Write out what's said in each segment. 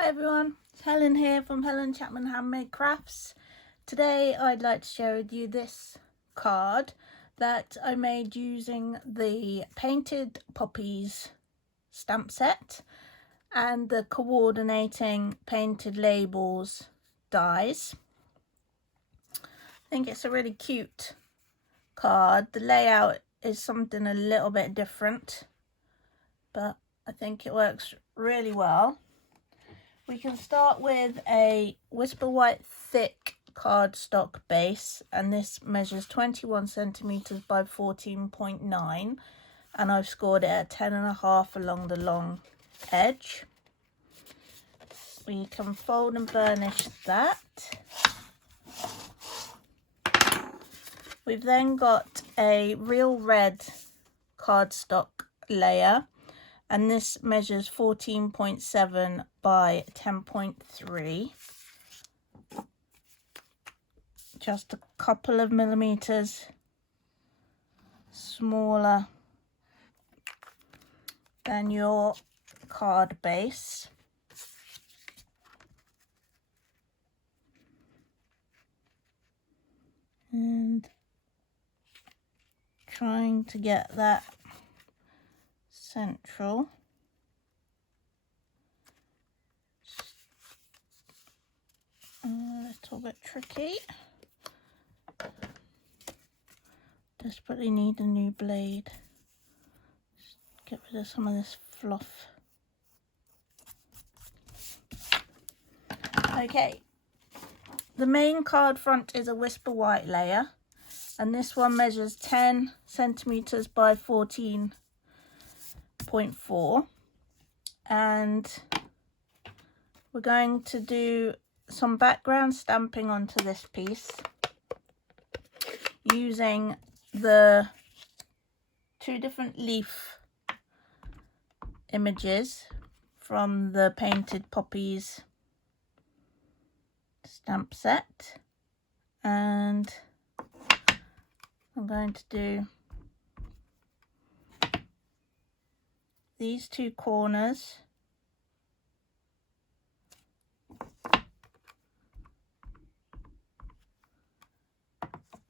Hi everyone, it's Helen here from Helen Chapman Handmade Crafts. Today I'd like to share with you this card that I made using the painted Poppies Stamp Set and the coordinating painted labels dies. I think it's a really cute card. The layout is something a little bit different, but I think it works really well. We can start with a Whisper White thick cardstock base, and this measures 21 centimeters by 14.9, and I've scored it at 10.5 along the long edge. We can fold and burnish that. We've then got a real red cardstock layer, and this measures 14.7 by 10.3. Just a couple of millimeters smaller than your card base. And trying to get that central. A little bit tricky. Desperately need a new blade. Just get rid of some of this fluff. Okay, the main card front is a Whisper White layer, and this one measures 10 centimeters by 14.4, and we're going to do some background stamping onto this piece using the two different leaf images from the painted Poppies Stamp Set, and I'm going to do these two corners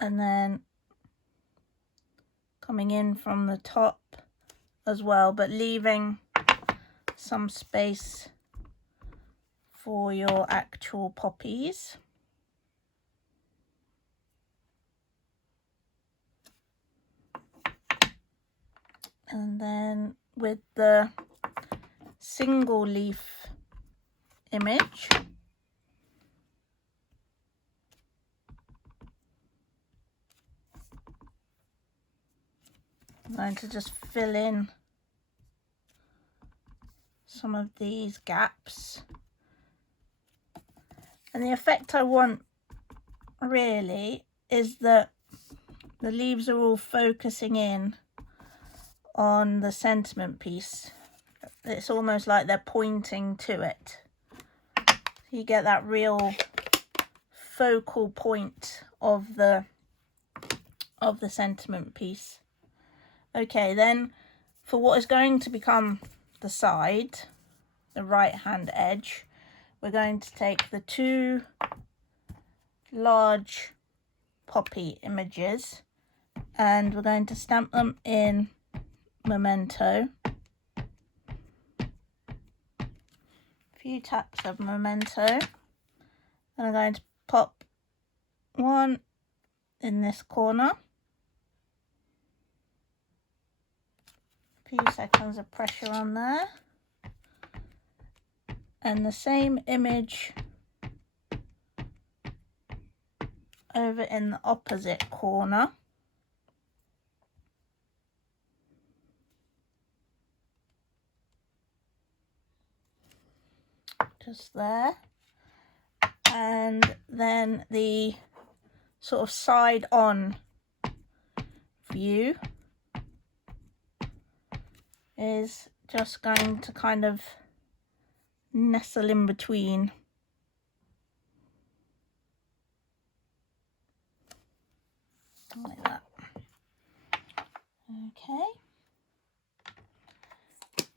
and then coming in from the top as well, but leaving some space for your actual poppies. And then with the single leaf image, I'm going to just fill in some of these gaps. And the effect I want really is that the leaves are all focusing in on the sentiment piece. It's almost like they're pointing to it. You get that real focal point of the sentiment piece. Okay, then for what is going to become the side, the right hand edge, we're going to take the two large poppy images and we're going to stamp them in Memento. A few taps of Memento, and I'm going to pop one in this corner. A few seconds of pressure on there. And the same image over in the opposite corner. Just there. And then the sort of side on view is just going to kind of nestle in between. Like that. Okay.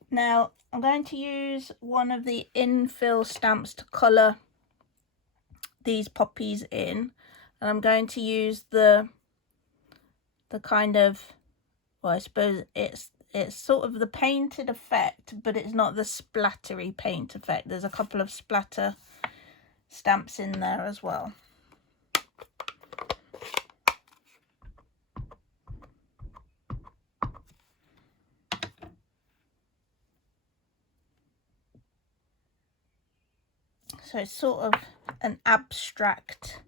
Now I'm going to use one of the infill stamps to colour these poppies in, and I'm going to use the kind of, well, I suppose it's sort of the painted effect, but it's not the splattery paint effect. There's a couple of splatter stamps in there as well. So it's sort of an abstract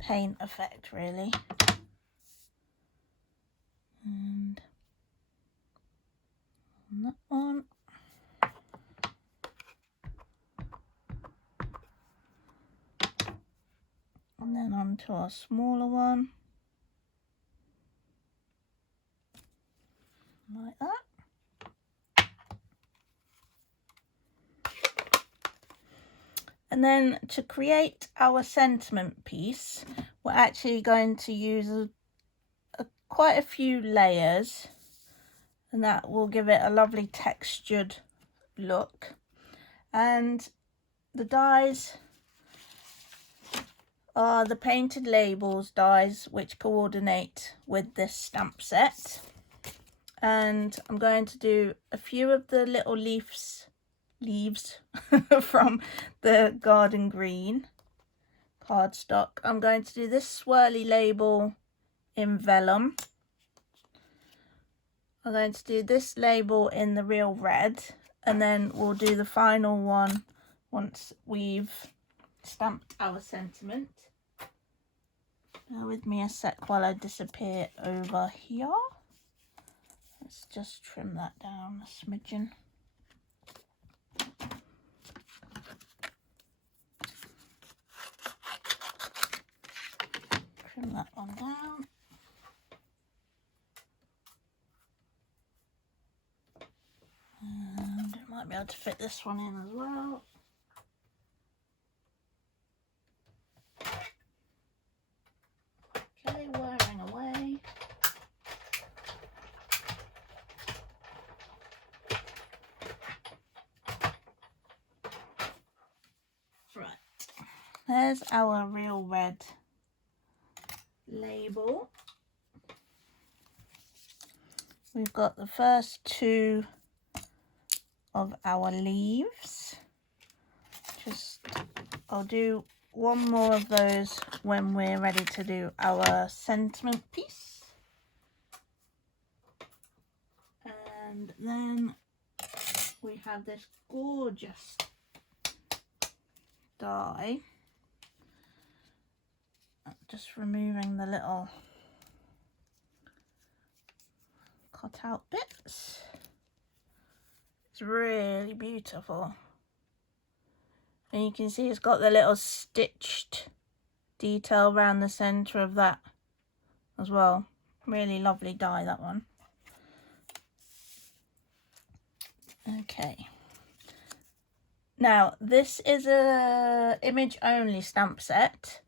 paint effect, really. And on that one. And then on to our smaller one. Like that. And then to create our sentiment piece, we're actually going to use quite a few layers, and that will give it a lovely textured look. And the dies are the painted labels dies which coordinate with this stamp set. And I'm going to do a few of the little leaves from the garden green cardstock. I'm going to do this swirly label in vellum. I'm going to do this label in the real red, and then we'll do the final one once we've stamped our sentiment. Bear with me a sec while I disappear over here. Let's just trim that down a smidgen. Trim that one down. And I might be able to fit this one in as well. Okay, wearing away. Right, there's our real red label. We've got the first two of our leaves. I'll do one more of those when we're ready to do our sentiment piece. And then we have this gorgeous die. Just removing the little cut out bits. It's really beautiful. And you can see it's got the little stitched detail around the centre of that as well. Really lovely die, that one. Okay. Now, this is a image only stamp set.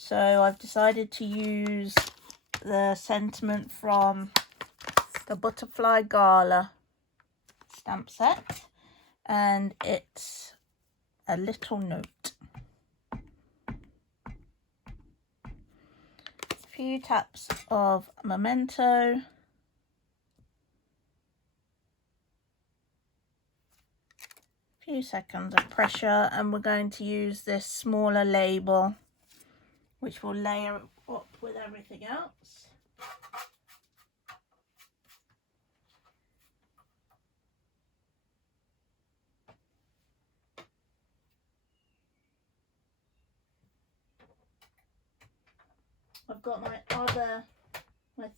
So I've decided to use the sentiment from the Butterfly Gala stamp set, and it's a little note. A few taps of memento. A few seconds of pressure, and we're going to use this smaller label which will layer up with everything else. I've got my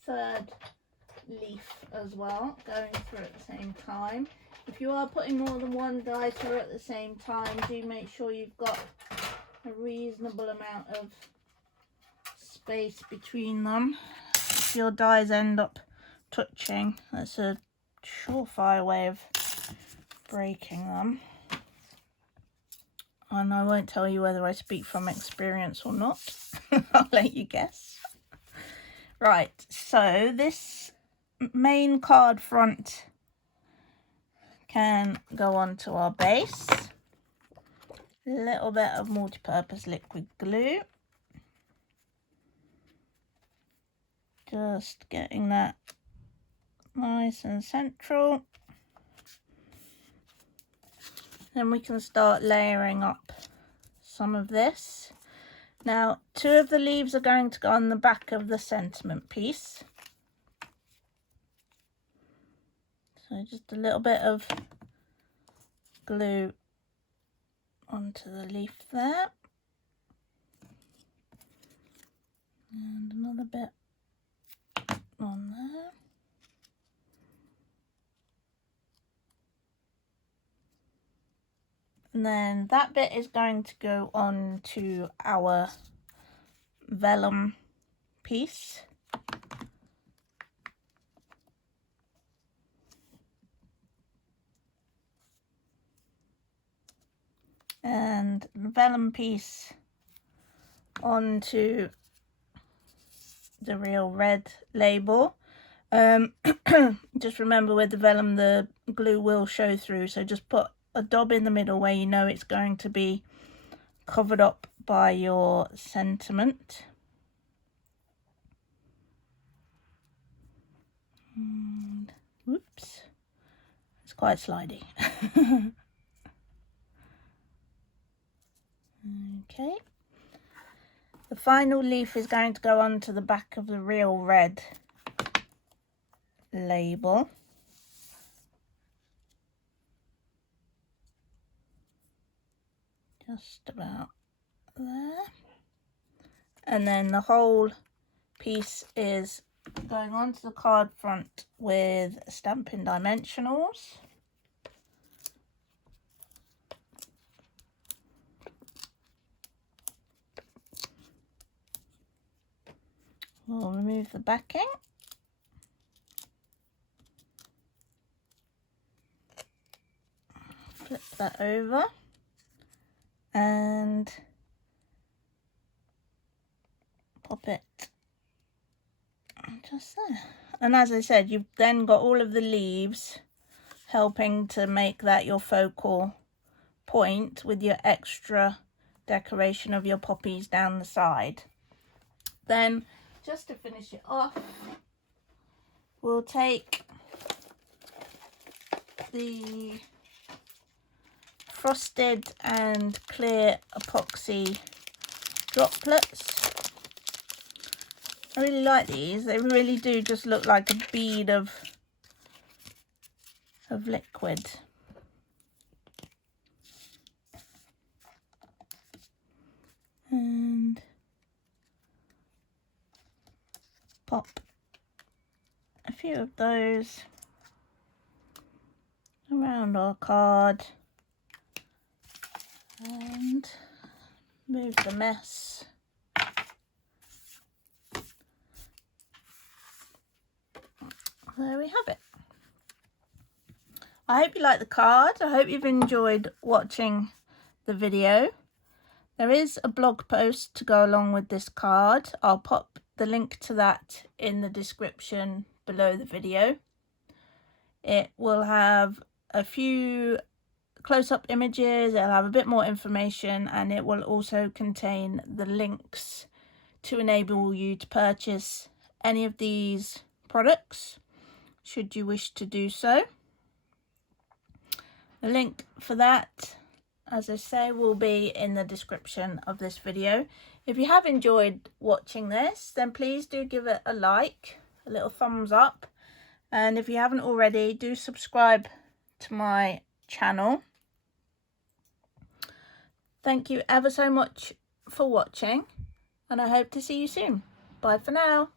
third leaf as well going through at the same time. If you are putting more than one die through at the same time, do make sure you've got a reasonable amount of space between them. If your dies end up touching, that's a surefire way of breaking them. And I won't tell you whether I speak from experience or not. I'll let you guess. Right, so this main card front can go onto our base. A little bit of multi-purpose liquid glue. Just getting that nice and central. Then we can start layering up some of this. Now, 2 of the leaves are going to go on the back of the sentiment piece. So just a little bit of glue onto the leaf there. And another bit on there. And then that bit is going to go on to our vellum piece. And the vellum piece onto the real red label. Just remember, with the vellum the glue will show through, so just put a dab in the middle where you know it's going to be covered up by your sentiment. And, whoops, it's quite slidey. Okay, the final leaf is going to go onto the back of the real red label. Just about there. And then the whole piece is going onto the card front with Stampin' Dimensionals. We'll remove the backing. Flip that over. And pop it just there. And as I said, you've then got all of the leaves helping to make that your focal point with your extra decoration of your poppies down the side. Then, just to finish it off, we'll take the frosted and clear epoxy droplets. I really like these. They really do just look like a bead of liquid. And pop a few of those around our card. And move the mess. There we have it. I hope you like the card. I hope you've enjoyed watching the video. There is a blog post to go along with this card. I'll pop the link to that in the description below the video. It will have a few close-up images, it'll have a bit more information, and it will also contain the links to enable you to purchase any of these products should you wish to do so. The link for that, as I say, will be in the description of this video. If you have enjoyed watching this, then please do give it a like, a little thumbs up, and if you haven't already, do subscribe to my channel. Thank you ever so much for watching, and I hope to see you soon. Bye for now.